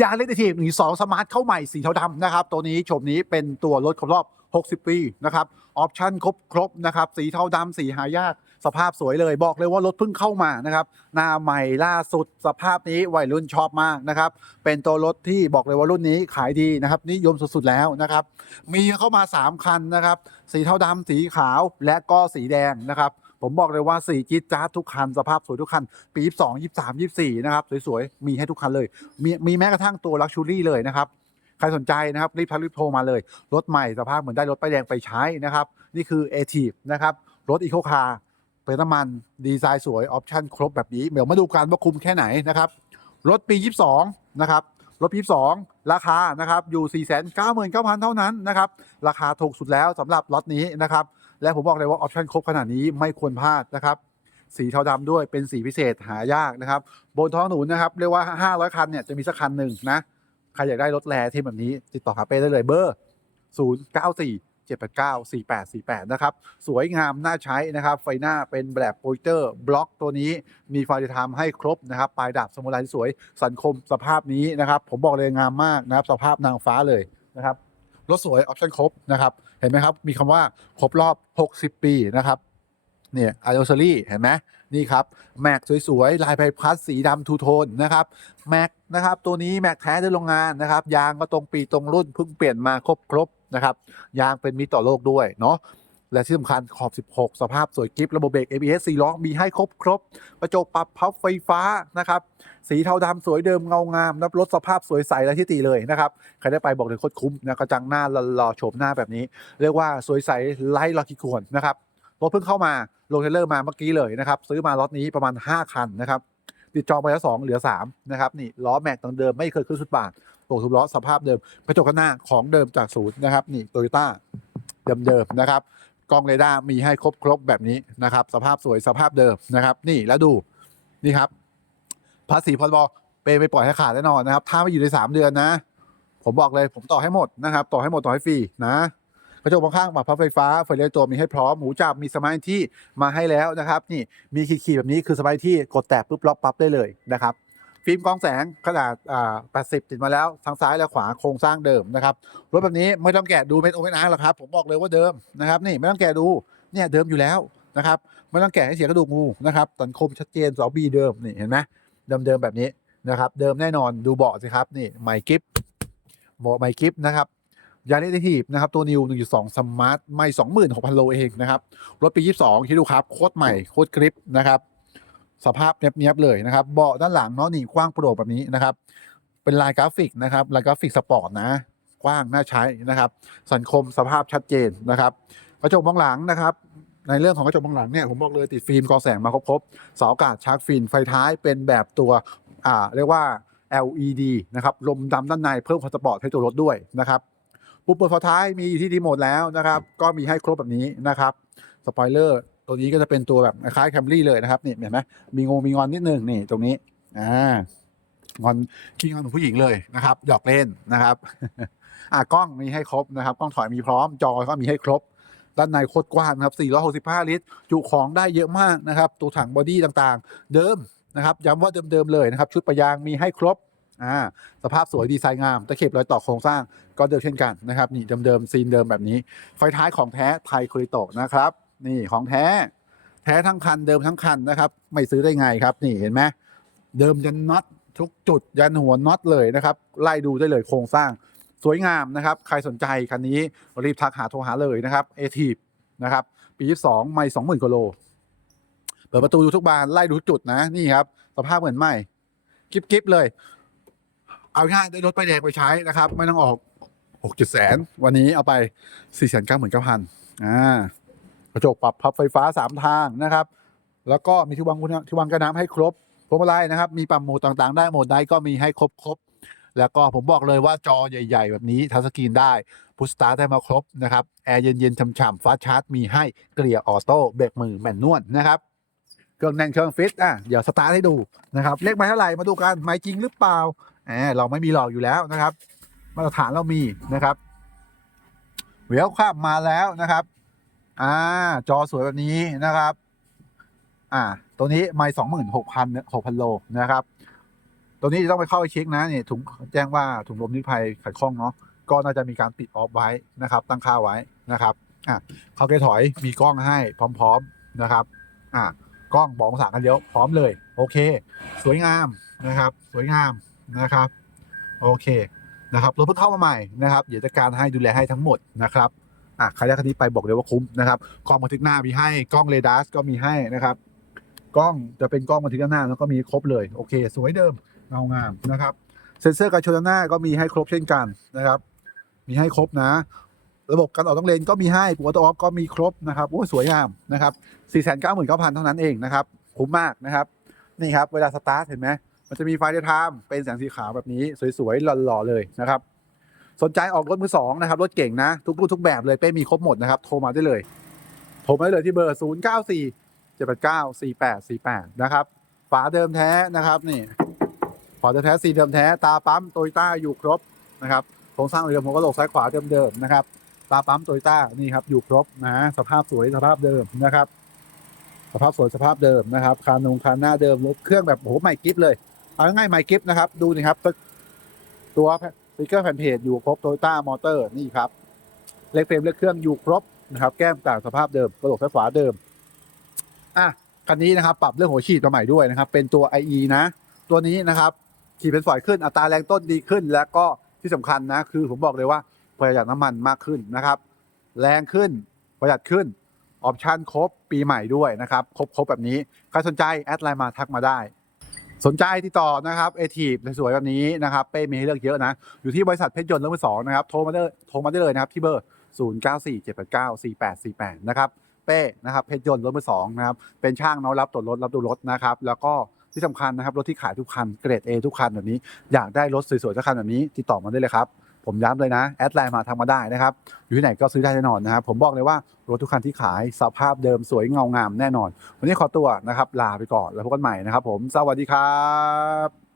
ยาเล็กทีหนึ่งสองสมาร์ทเข้าใหม่สีเทาดำนะครับ ตัวนี้โฉมนี้เป็นตัวรถครบรอบ 60 ปีนะครับออปชั่นครบครบนะครับสีเทาดำสีหายากสภาพสวยเลยบอกเลยว่ารถเพิ่งเข้ามานะครับหน้าใหม่ล่าสุดสภาพนี้วัยรุ่นชอบมากนะครับเป็นตัวรถที่บอกเลยว่ารุ่นนี้ขายดีนะครับนิยมสุดๆแล้วนะครับมีเข้ามา 3 คันนะครับสีเทาดำสีขาวและก็สีแดงนะครับ ผมบอกเลยว่าสีจี๊ดจ๊าทุกคันสภาพสวยทุกคัน ปี22 23 24นะครับ สวยๆ มีให้ทุกคันเลย มีมีแม้กระทั่งตัวลักชูรี่เลยนะครับ ใครสนใจนะครับ รีบทักรีบโทรมาเลย รถใหม่สภาพเหมือนได้รถป้ายแดงไปใช้นะครับ นี่คือ a t i v นะครับ รถอีโคคาร์เป็นน้ำมันดีไซน์สวยออปชั่นครบแบบนี้เดี๋ยวมาดูกันว่าคุ้มแค่ไหนนะครับรถปี 22 นะครับ รถปี 22 ราคานะครับอยู่ 499,000 เท่านั้นนะครับ ราคาถูกสุดแล้วสำหรับล็อตนี้นะครับ และผมบอกเลยว่าออปชั่นครบขนาดนี้ไม่ควรพลาดนะครับ สีเทาดำด้วยเป็นสีพิเศษหายากนะครับ บนท้องถนนนะครับ เรียกว่า 500 คันเนี่ยจะมีสักคันหนึ่งนะ ใครอยากได้รถแร่ที่แบบนี้ ติดต่อหาเป้ได้เลยเบอร์ 0 9 4 7 8 9 4 8 4 8 นะครับ สวยงาม น่าใช้นะครับ ไฟหน้าเป็นแบบโปรเจคเตอร์บล็อกตัวนี้มีไฟไทม์ให้ครบนะครับ ปลายดาบสมุไรที่สวยสันคมสภาพนี้นะครับ ผมบอกเลยงามมากนะครับ สภาพนางฟ้าเลยนะครับ รถสวยออปชั่นครบนะครับ เห็นไหมครับ มีคำว่าครบรอบ 60 ปีนะครับเนี่ยอ n น v e r s a r y เห็นไหมนี่ครับ แม็กสวยๆ ลายไพพัสสีดำทูโทนนะครับแม็กนะครับ ตัวนี้แม็กแท้ที่โรงงานนะครับ ยางก็ตรงปีตรงรุ่นเพิ่งเปลี่ยนมาครบครบนะครับ ยางเป็นมิตรต่อโลกด้วยเนาะ และที่สำคัญขอบ 16 สภาพสวยกริฟระบบเบรก ABS 4ล้อมีให้ครบครบกระจกปรับพับไฟฟ้านะครับ สีเทาดำสวยเดิมเงางามนะรถสภาพสวยใสและที่ตีเลยนะครับ ใครได้ไปบอกเลยโคตรคุ้มนะกระจังหน้าหล่อโฉมหน้าแบบนี้ เรียกว่าสวยใสไล่ลอคิควรนะครับ รถเพิ่งเข้ามาลงเทเลอร์มาเมื่อกี้เลยนะครับ ซื้อมาล็อตนี้ประมาณ 5 คันนะครับติดจองไปแล้วสองเหลือ3นะครับนี่ล้อแม็กตังเดิมไม่เคยขึ้นสุดบาทโอ้ทุบล้อสภาพเดิมกระจกหน้าของเดิมจากศูนย์นะครับนี่โตโยต้าเดิมๆนะครับ กล้องเรดาร์มีให้ครบครบแบบนี้นะครับ สภาพสวยสภาพเดิมนะครับ นี่แล้วดูนี่ครับ ภาษีพรบเปย์ไปปล่อยให้ขาดแน่นอนนะครับ ถ้าไม่อยู่ใน 3 เดือนนะ ผมบอกเลยผมต่อให้หมดนะครับ ต่อให้หมดต่อให้ฟรีนะกระจกมองข้างปรับพับไฟฟ้าไฟเลี้ยวตัวมีให้พร้อมหมูจับมีสมาร์ทที่มาให้แล้วนะครับ นี่มีขีดๆแบบนี้คือสมาร์ทที่กดแตะปุ๊บล็อกปั๊บได้เลยนะครับ ฟิล์มกองแสงขนาดอ่า80 ติดมาแล้วทั้งซ้ายและขวาโครงสร้างเดิมนะครับรถแบบนี้ไม่ต้องแกะดูเม็ดโอเม็ดอาร์หรอกครับผมบอกเลยว่าเดิมนะครับนี่ไม่ต้องแกะดูเนี่ยเดิมอยู่แล้วนะครับไม่ต้องแกะให้เสียกระดูกงูนะครับสันคมชัดเจนสอบีเดิมนี่เห็นไหมเดิมๆแบบนี้นะครับเดิมแน่นอนดูเบาะสิครับนี่ไมค์กิฟเบาะไมค์กิฟนะครับยาริทีฟนะครับตัวนิว1.2สมาร์ทไม่ 26,000 โลเองนะครับรถปี 22 คิดดูครับ โคตรใหม่ โคตรกริปนะครับ สภาพเนียบๆเลยนะครับเบาะด้านหลังเนาะนี่กว้างโปร่งแบบนี้นะครับ เป็นลายกราฟิกนะครับลายกราฟิกสปอร์ตนะกว้างน่าใช้นะครับ สันคมสภาพชัดเจนนะครับกระจกมองหลังนะครับ ในเรื่องของกระจกมองหลังเนี่ยผมบอกเลยติดฟิล์มกรองแสงมาครบๆเสาอากาศชาร์จฟินไฟท้ายเป็นแบบตัวอ่าเรียกว่า LED นะครับลมดำด้านในเพิ่มความสปอร์ตให้ตัวรถด้วยนะครับปุ่มเปิดฝาท้ายมีอยู่ที่รีโมทแล้วนะครับ ก็มีให้ครบแบบนี้นะครับสปอยเลอร์ ตัวนี้ก็จะเป็นตัวแบบคล้ายแคมรี่เลยนะครับนี่เห็นไหมมีงงมีงอนนิดนึงนี่ตรงนี้อ่างอนขี้งอนของผู้หญิงเลยนะครับหยอกเล่นนะครับอ่ากล้องมีให้ครบนะครับกล้องถอยมีพร้อมจอก็มีให้ครบ ด้านในโคตรกว้างครับ 465 ลิตร จุของได้เยอะมากนะครับ ตัวถังบอดี้ต่างๆ เดิมนะครับ ย้ำว่าเดิมๆเลยนะครับ ชุดประยางมีให้ครบอ่าสภาพสวยดีไซน์งามตะเข็บรอยต่อโครงสร้างก็เดิมเช่นกันนะครับนี่เดิมๆซีนเดิมแบบนี้ไฟท้ายของแท้ไทยโคริโตะนะครับ นี่ของแท้ แท้ทั้งคันเดิมทั้งคันนะครับ ไม่ซื้อได้ไงครับ นี่เห็นไหมเดิมยันน็อตทุกจุดยันหัวน็อตเลยนะครับ ไล่ดูได้เลยโครงสร้างสวยงามนะครับ ใครสนใจคันนี้รีบทักหาโทรหาเลยนะครับเอทีนะครับ ปี22ไม่20,000กิโลเปิดประตูดูทุกบานไล่ดูทุกจุดนะนี่ครับ สภาพเหมือนใหม่กิ๊บๆเลย เอาง่ายได้รถไปแดงไปใช้นะครับ ไม่ต้องออกหกจุดแสน วันนี้เอาไปสี่แสนเก้าหมื่นเก้าพันอ่า ระจกปรับพับไฟฟ้าสามทางนะครับ แล้วก็มีที่วางที่วางกระน้ำให้ครบพวงมาลัยนะครับ มีปรับโหมดต่างๆ ได้โหมดใดก็มีให้ครบครบแล้วก็ผมบอกเลยว่าจอใหญ่ ๆ แบบนี้ทัชสกรีนได้พุชสตาร์ทได้มาครบนะครับ แอร์เย็นๆฉ่ำๆฟ้าชาร์จมีให้เกลี่ยออโต้เบรกมือแมนนวลนะครับเครื่องแน่นเครื่องฟิตอะเดี๋ยวสตาร์ทให้ดูนะครับเลขไม้เท่าไหร่มาดูกันไม้จริงหรือเปล่าแหมเราไม่มีหลอกอยู่แล้วนะครับ มาตรฐานเรามีนะครับเวลข้ามมาแล้วนะครับ อ่า จอสวยแบบนี้นะครับ อ่า ตัวนี้ไม่สองหมื่นหกพันหกพันโลนะครับ ตัวนี้จะต้องไปเข้าไปเช็คนะเนี่ยถุงแจ้งว่าถุงลมนิรภัยขัดข้องเนาะ ก็น่าจะมีการปิดออฟไว้นะครับ ตั้งค่าไว้นะครับ อะเขาเกียร์ถอยมีกล้องให้พร้อม ๆนะครับ อะกล้องบอกองศากันเลี้ยวพร้อมเลย โอเค สวยงามนะครับ สวยงามนะครับ โอเคนะครับรถเพิ่งเข้ามาใหม่นะครับ เดี๋ยวจัดการให้ดูแลให้ทั้งหมดนะครับ อะใครได้คันนี้ไปบอกเลยว่าคุ้มนะครับกล้องบันทึกหน้ามีให้กล้องเรดาร์ก็มีให้นะครับกล้องจะเป็นกล้องบันทึกหน้าแล้วก็มีครบเลยโอเค สวยเดิมเงางามนะครับเซ็นเซอร์การชนหน้าก็มีให้ครบเช่นกันนะครับ มีให้ครบนะ ระบบการออกต้องเลนก็มีให้ปกติออฟก็มีครบนะครับโอ้สวยงามนะครับ4 9 9 0 0 0เท่านั้นเองนะครับคุ้มมากนะครับนี่ครับเวลาสตาร์ทเห็นไหมมันจะมีไฟเดย์ไทม์เป็นแสงสีขาวแบบนี้สวยๆหล่อๆเลยนะครับ สนใจออกรถมือสองนะครับ รถเก่งนะ ทุกรุ่นทุกแบบเลยเป้มีครบหมดนะครับ โทรมาได้เลยโทรมาได้เลยที่เบอร์ 0 9 4 7 8 9 4 8 4 8 นะครับ ฝาเดิมแท้นะครับนี่ฝาเดิมแท้สีเดิมแท้ตาปั๊มโตโยต้าอยู่ครบนะครับโครงสร้างเดิมหัวกระโหลกซ้ายขวาเดิมๆนะครับตาปั๊มโตโยต้านี่ครับอยู่ครบนะสภาพสวยสภาพเดิมนะครับ สภาพสวยสภาพเดิมนะครับคานงคานหน้าเดิมรถเครื่องแบบโอ้โหใหม่กิฟเลยเอาง่ายใหม่กิฟนะครับ ดูนี่ครับตัว สติกเกอร์แผ่นเพจอยู่ครบโตโยต้ามอเตอร์นี่ครับเล็กเฟรมเล็กเครื่องอยู่ครบนะครับ แก้มต่างสภาพเดิมกระโหลกซ้ายขวาเดิมอะคันนี้นะครับ ปรับเรื่องหัวฉีดมาใหม่ด้วยนะครับ เป็นตัว IE นะ ตัวนี้นะครับขี่เป็นฝอยขึ้นอัตราแรงต้นดีขึ้น และก็ที่สำคัญนะ คือผมบอกเลยว่าประหยัดน้ำมันมากขึ้นนะครับ แรงขึ้นประหยัดขึ้นออปชันครบปีใหม่ด้วยนะครับ ครบครบแบบนี้ ใครสนใจ แอดไลน์มาทักมาได้ สนใจติดต่อนะครับเอทีสวยๆแบบนี้นะครับ เป้มีให้เลือกเยอะนะ อยู่ที่บริษัทเพชรยนต์เรื่องมือสองนะครับ โทรมาได้โทรมาได้เลยนะครับ ที่เบอร์ 0 9 4 7 8 9 4 8 4 8 นะครับ เป้นะครับเพชรยนต์รถมือสองนะครับ เป็นช่างน้องรับตรวจรถรับดูรถนะครับ แล้วก็ที่สำคัญนะครับ รถที่ขายทุกคันเกรด A ทุกคันแบบนี้ อยากได้รถสวยๆทุกคันแบบนี้ติดต่อมาได้เลยครับ ผมย้ำเลยนะ แอดไลน์มาทางมาได้นะครับ อยู่ที่ไหนก็ซื้อได้แน่นอนนะครับ ผมบอกเลยว่ารถทุกคันที่ขายสภาพเดิมสวยเงางามแน่นอน วันนี้ขอตัวนะครับลาไปก่อนแล้วพบกันใหม่นะครับ ผมสวัสดีครับ